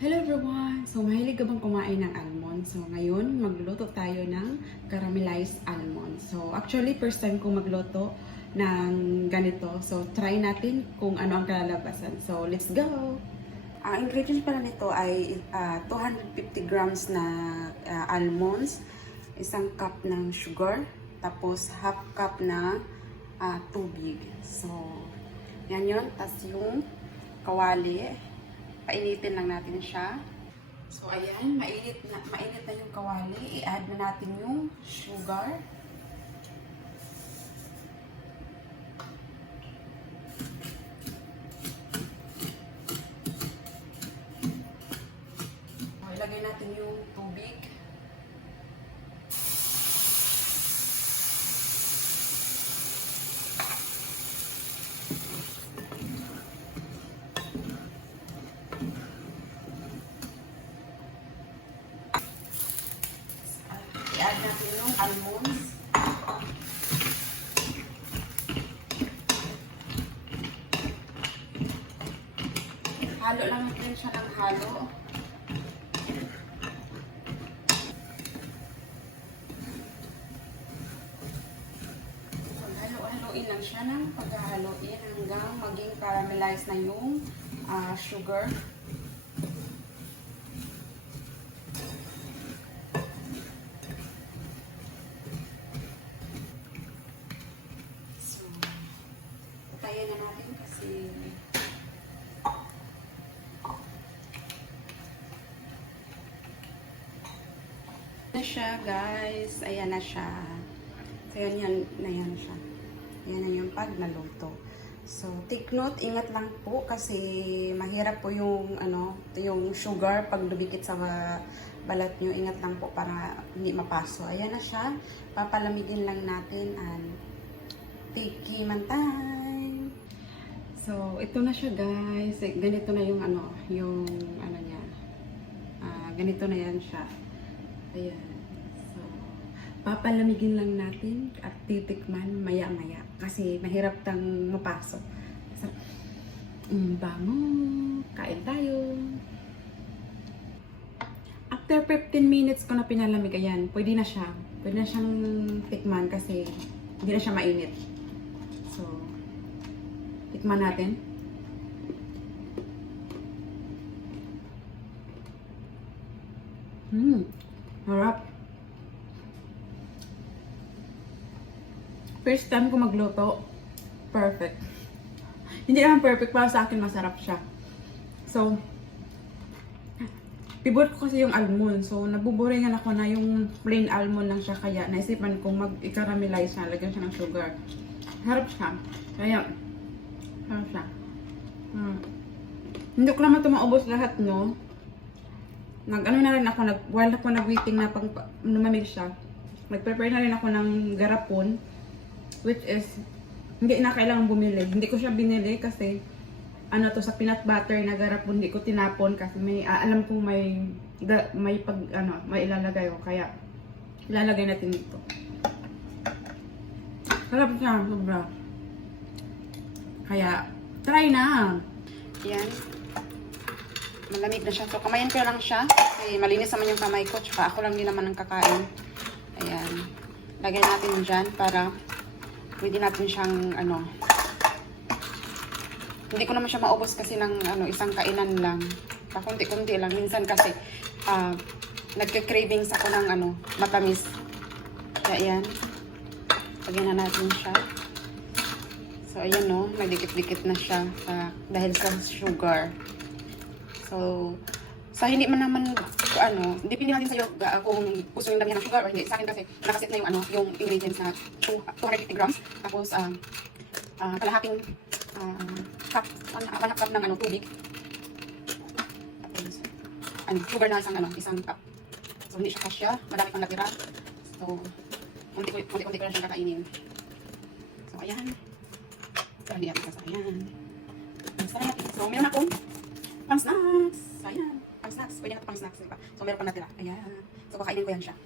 Hello everyone! So, mahilig ka bang kumain ng almond? So, ngayon, magluluto tayo ng caramelized almond. So, actually, first time ko magluto ng ganito. So, try natin kung ano ang kalalabasan. So, let's go! Ang ingredients pala nito ay 250 grams na almonds, isang cup ng sugar, tapos half cup na tubig. So, yan yun. Tapos yung kawali, painitin lang natin siya. So, ayan, mainit na yung kawali. I-add na natin yung sugar. So, ilagay natin yung tubig. I-add natin yung almonds. Halo lang natin siya ng halo. Halo-haloin lang siya ng paghahaloin hanggang maging caramelized na yung sugar. Tayo na natin kasi na siya, guys. Ayan na siya. So, yan na yan siya. Ayan na yung pag naluto. So, take note, ingat lang po kasi mahirap po yung yung sugar pag dumikit sa balat nyo. Ingat lang po para hindi mapaso. Ayan na siya. Papalamigin lang natin and tiki man time. So, ito na siya, guys. Ganito na yung yung niya. Ganito na yan siya. Ayan. So, papalamigin lang natin at titikman maya-maya. Kasi mahirap tang mapasok. So, bango. Kain tayo. After 15 minutes ko na pinalamig, ayan, pwede na siya. Pwede na siyang tikman kasi hindi na siya mainit. So, tikman natin. Harap. First time ko magluto, perfect. Hindi naman perfect, para sa akin masarap siya. So, favorite ko kasi yung almond. So, nabuburingan ako na yung plain almond lang siya. Kaya, naisipan kong mag-caramelize siya. Lagyan siya ng sugar. Harap siya. Kaya, harap siya. Hindi ko naman ito maubos lahat, no? Na rin ako, while ako nag-waiting na pang lumamig siya, nag-prepare na rin ako ng garapon, which is, hindi na kailangan bumili. Hindi ko siya binili kasi, sa peanut butter na garapon, hindi ko tinapon kasi may, alam kong may ilalagay ko, kaya, ilalagay natin dito. Sarap siya, sobra. Kaya, try na! Yan. Malamig na siya. So, kamayin ko lang siya. Kasi malinis naman yung kamay ko. Tsaka ako lang din naman ang kakain. Ayan. Lagay natin dyan para pwede natin siyang, hindi ko naman siya maubos kasi ng, isang kainan lang. Pakunti-kunti lang. Minsan kasi, nagka-cravings ako ng, matamis. Kaya, ayan. Lagyan na natin siya. So, ayan, no. Nagdikit-dikit na siya. Dahil sa sugar. So, sa hindi man naman, depende natin sa'yo kung gusto yung damihan ng sugar or hindi. Sa akin kasi, nakaset na yung ingredients na 250 grams. Tapos, kalahating cup, 1 cup ng tubig. Tapos, sugar na isang cup. So, hindi siya kasya. Madami pang natira. So, kunti-kunti ko lang siyang kakainin. So, ayan. So, hindi natin sasayan. Masarap. So, meron akong pang snacks. Ayan. Pang snacks. Pwede na ito pang snacks. Diba? So, meron pang natira. Ayan. So, kakainin ko yan siya.